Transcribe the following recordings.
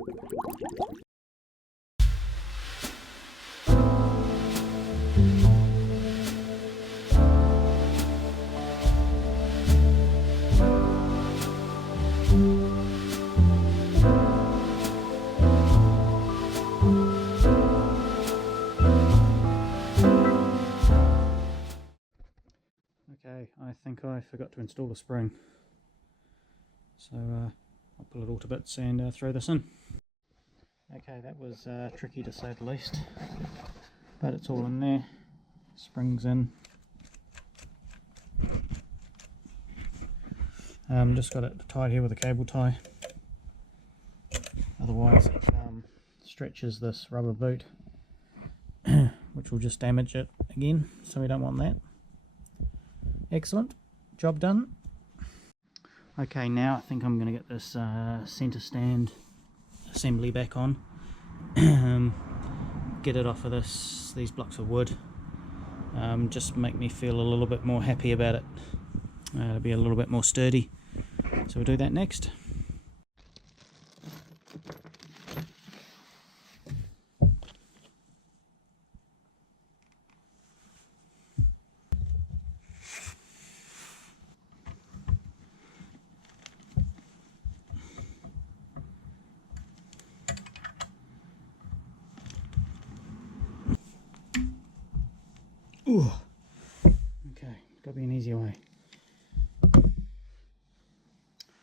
Okay, I think I forgot to install a spring, so I'll pull it all to bits and throw this in. Okay, that was tricky to say the least, but it's all in there, springs in. Just got it tied here with a cable tie, otherwise it stretches this rubber boot which will just damage it again, so we don't want that. Excellent, job done. Okay, now I think I'm going to get this centre stand assembly back on. Get it off of these blocks of wood. Just make me feel a little bit more happy about it. It'll be a little bit more sturdy. So we'll do that next. Ooh. Okay, got to be an easier way.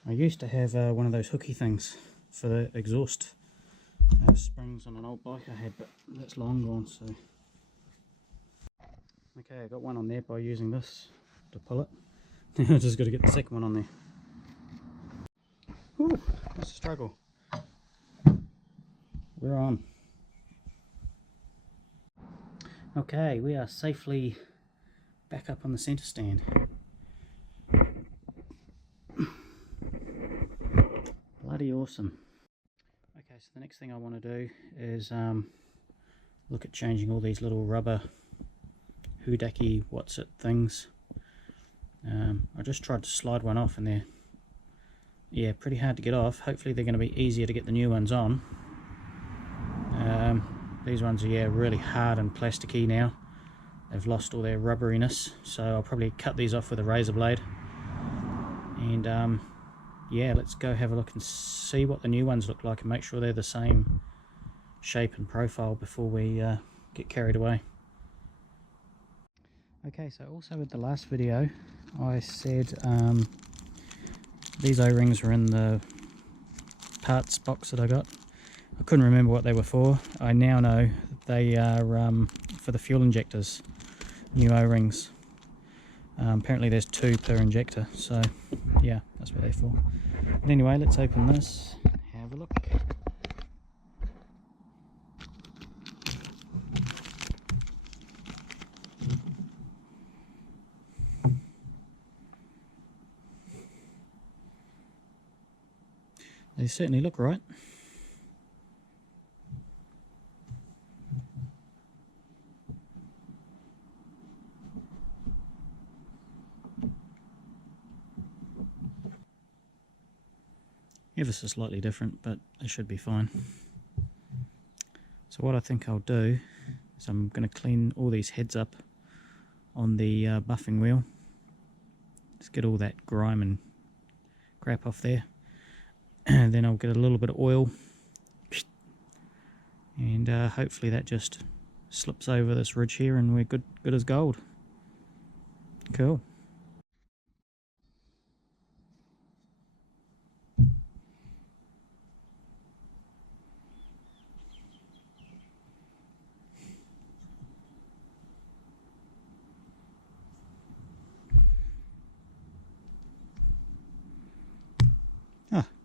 I used to have one of those hooky things for the exhaust springs on an old bike I had, but that's long gone. So okay, I got one on there by using this to pull it. Now I just got to get the second one on there. Ooh, that's a struggle. We're on. Okay, we are safely back up on the centre stand. Bloody awesome. Okay, so the next thing I want to do is look at changing all these little rubber hoodaki what's it things. I just tried to slide one off and they're pretty hard to get off. Hopefully they're going to be easier to get the new ones on. These ones are really hard and plasticky now. They've lost all their rubberiness, so I'll probably cut these off with a razor blade. And yeah, let's go have a look and see what the new ones look like and make sure they're the same shape and profile before we get carried away. Okay, so also with the last video I said these O-rings were in the parts box that I got. I couldn't remember what they were for. I now know they are for the fuel injectors, new O-rings. Apparently there's 2 per injector, so yeah, that's what they're for. But anyway, let's open this, have a look. They certainly look right. Ever so slightly different, but it should be fine. So what I think I'll do is I'm going to clean all these heads up on the buffing wheel. Just get all that grime and crap off there. And then I'll get a little bit of oil. And hopefully that just slips over this ridge here and we're good as gold. Cool.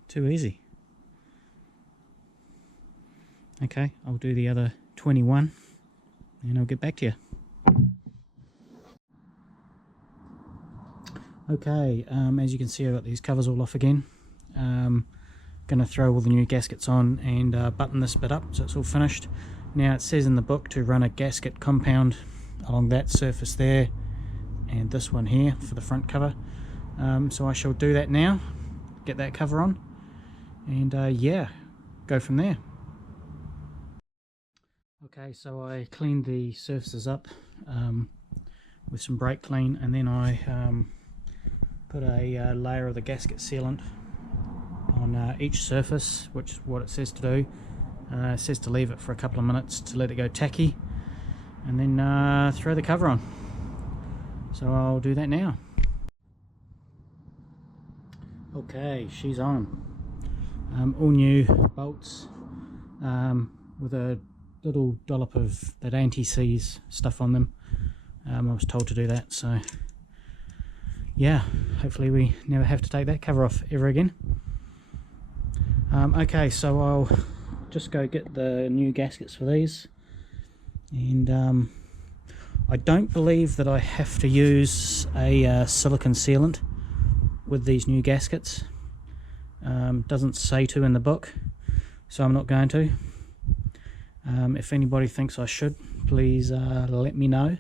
Too easy. Okay, I'll do the other 21 and I'll get back to you. Okay, as you can see I've got these covers all off again. Gonna throw all the new gaskets on and button this bit up so it's all finished. Now it says in the book to run a gasket compound along that surface there and this one here for the front cover. So I shall do that now, get that cover on. And yeah, go from there. Okay, so I cleaned the surfaces up with some brake clean, and then I put a layer of the gasket sealant on each surface, which is what it says to do. It says to leave it for a couple of minutes to let it go tacky, and then throw the cover on. So I'll do that now. Okay, she's on. All new bolts with a little dollop of that anti-seize stuff on them. I was told to do that, so yeah, hopefully we never have to take that cover off ever again. Okay, so I'll just go get the new gaskets for these, and I don't believe that I have to use a silicone sealant with these new gaskets. Doesn't say to in the book, so I'm not going to. If anybody thinks I should, please let me know,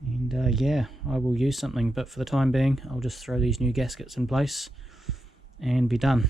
and yeah, I will use something, but for the time being I'll just throw these new gaskets in place and be done.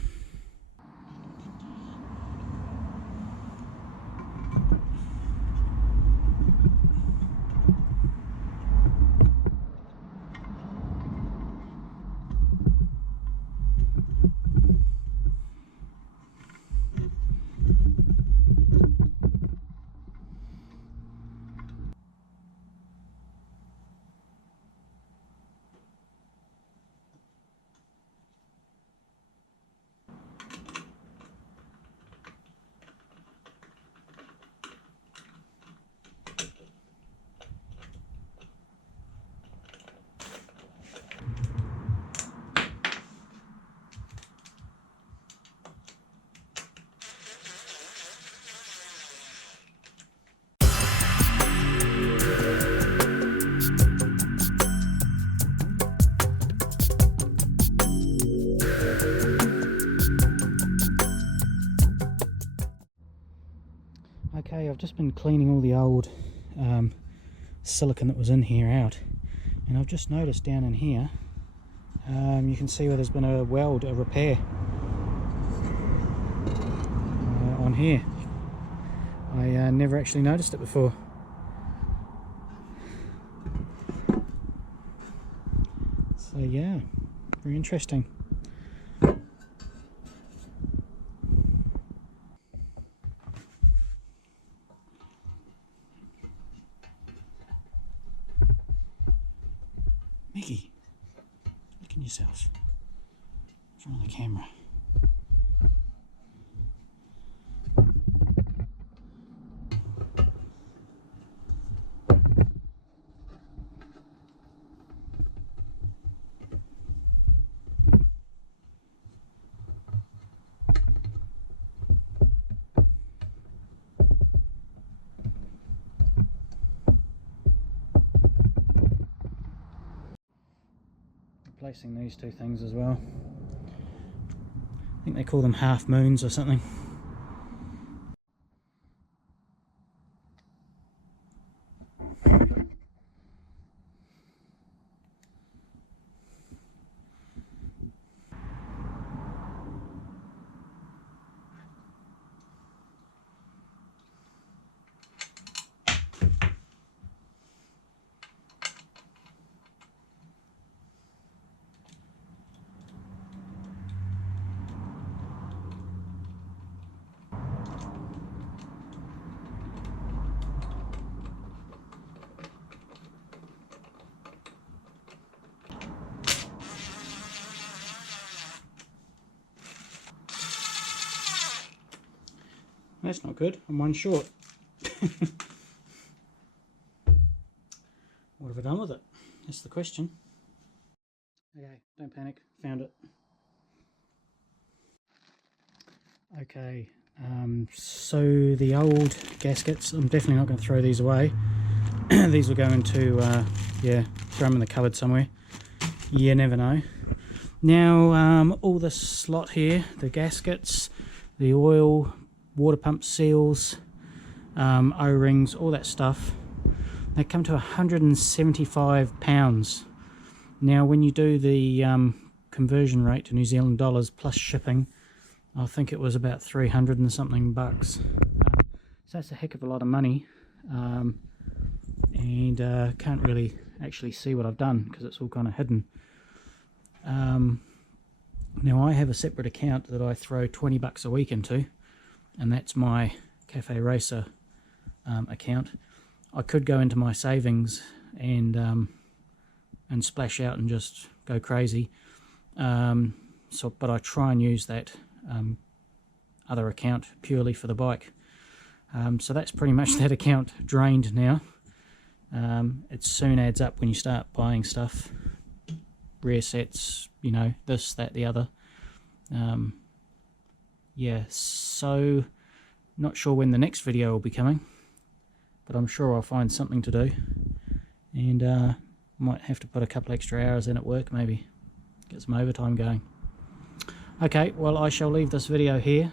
Okay, I've just been cleaning all the old silicone that was in here out, and I've just noticed down in here, you can see where there's been a weld, a repair on here. I never actually noticed it before. So yeah, very interesting. Mickey, look at yourself in front of the camera. Replacing these two things as well. I think they call them half moons or something. That's not good, I'm one short. What have I done with it? That's the question. Okay, don't panic, found it. Okay, so the old gaskets, I'm definitely not going to throw these away. These will go into, yeah, throw them in the cupboard somewhere. You never know. Now, all this slot here, the gaskets, the oil, water pump seals, O-rings, all that stuff, they come to £175. Now when you do the conversion rate to New Zealand dollars plus shipping, I think it was about 300 and something bucks. So that's a heck of a lot of money, and can't really actually see what I've done because it's all kind of hidden. Now I have a separate account that I throw 20 bucks a week into, and that's my Cafe Racer account. I could go into my savings and splash out and just go crazy, but I try and use that other account purely for the bike. So that's pretty much that account drained now. It soon adds up when you start buying stuff, rear sets, you know, this, that, the other. Yeah, so not sure when the next video will be coming, but I'm sure I'll find something to do, and might have to put a couple extra hours in at work, maybe get some overtime going. Okay, well, I shall leave this video here.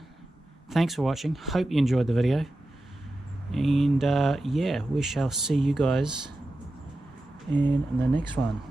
Thanks for watching, hope you enjoyed the video, and yeah, we shall see you guys in the next one.